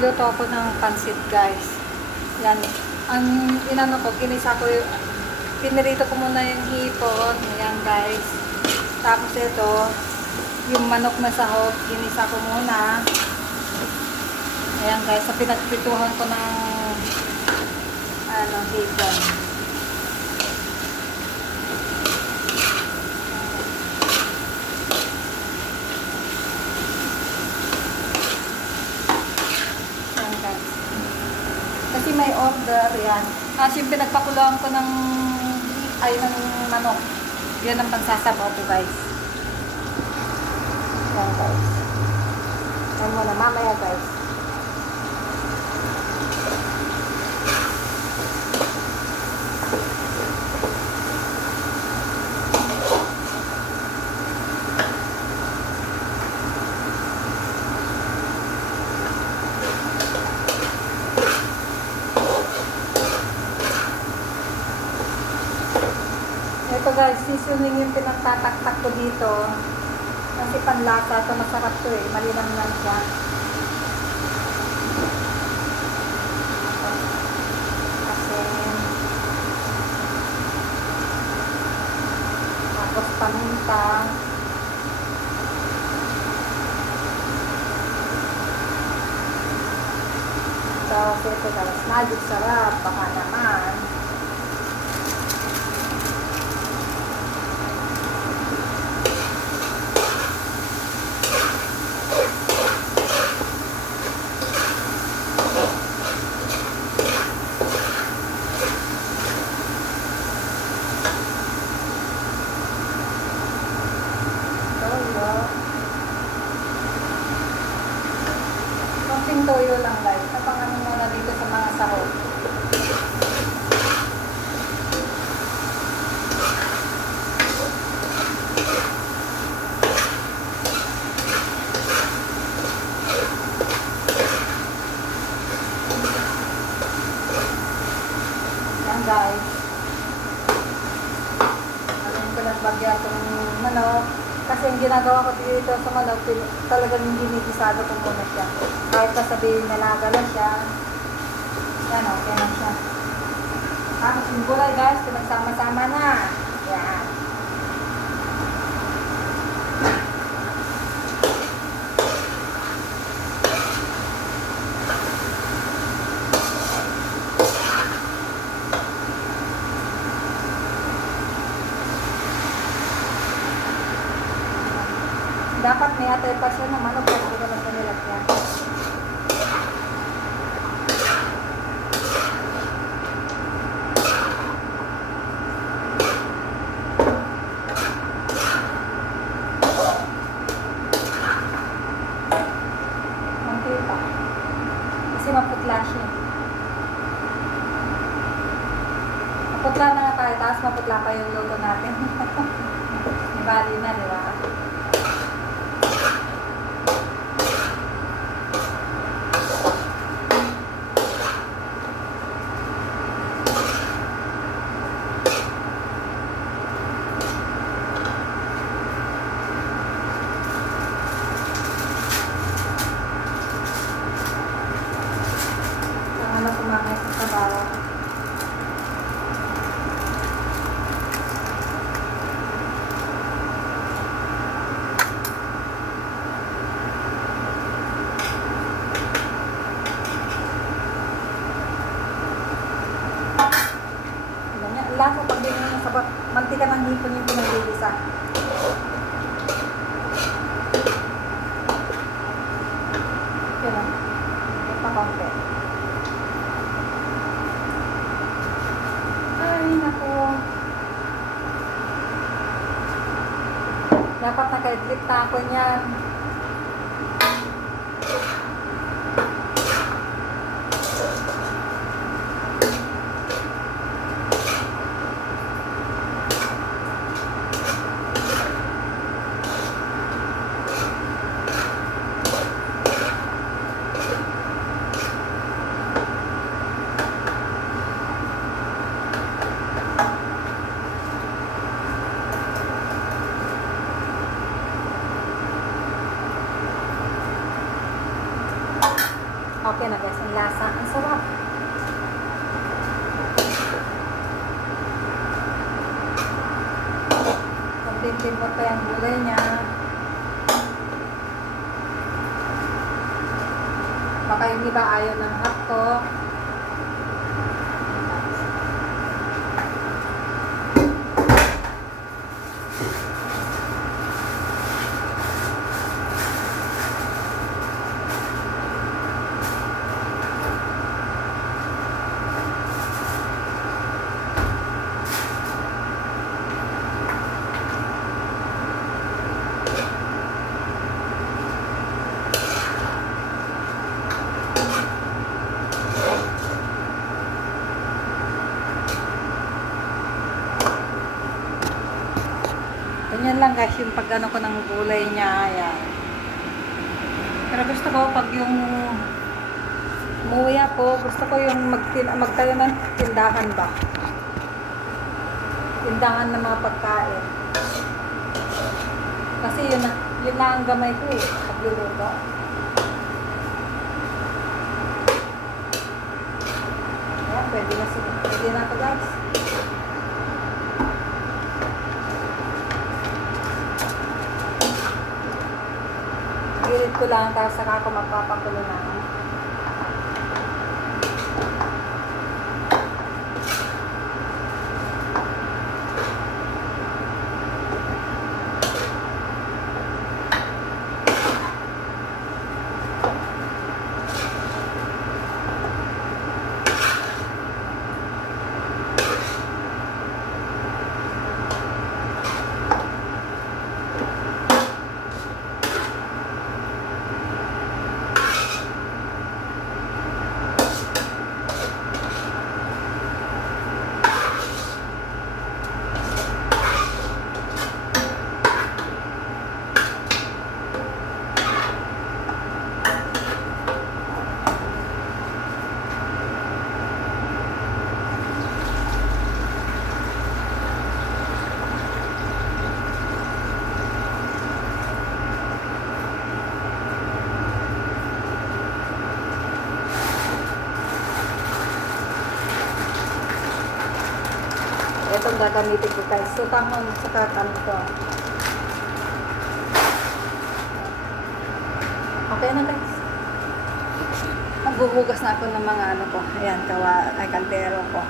Nagluto ako ng pansit guys. Yan. Ang inano ko, ginisa ko yung, pinirito ko muna yung hipon. Yan guys. Tapos ito, yung manok na sahog, ginisa ko muna. Ayan guys, sa pinagpituhan ko ng ano, hipon. Ayan guys. Kasi may order, yan. Kasi yung pinagpakuluan ko ng ay ng manok. Yan ang pansasabaw ko guys. Yan guys. Yan muna, mamaya guys. Ito guys, seasoning yung pinagtataktak ko dito. Kasi panlasa ito, masarap to eh. Malinam lang siya. Asin. Tapos paminta. Tapos ito guys, magic sarap. Baka naman. Toyo. Konting toyo lang guys. Napangan muna dito sa mga sahog. Yan guys. Ano ko nagbagya itong manok. Kasi ang ginagawa ko dito sa manok, talagang ginigisado ko muna siya. Kahit pa sabihin na nagala siya, yan okay na siya. Tapos yung gulay guys, pinagsama-sama na. Yan. Dapat may atay pa siya ng manok kasi ko lang nilagyan. Konti pa. Kasi maputla siya. Maputla na nga tayo, tapos maputla pa yung luto natin. Ibali na, di ba? Ang anak kumakay sa trabaho. Ganyan. Lasa pag din yung sa mantika ng hipon yung. Yun lang. Ito konti. Ay, naku. Dapat naka-edit na ako niyan. Okay na guys, ang lasa. Ang sarap. Paglimlimot pa yung gulay niya. Baka yung iba ayaw ng hot dog. Ganyan lang guys, yung pag ano ko ng gulay niya, ayan. Pero gusto ko pag yung muya po, gusto ko yung magtin magtayo ng tindahan ba. Tindahan ng mga pagkain. Kasi yun na, yun na ang gamay ko eh, pagluluto. Ayan, pwede na, pwede na to guys. Ko lang, tapos saka ako magpapakulo na. Itong gagamitin ko guys. So, tamang sa katan ko. Okay na guys. Magbubugas na ako ng mga ano ko. Ayan, kawa, ay kaldero ko.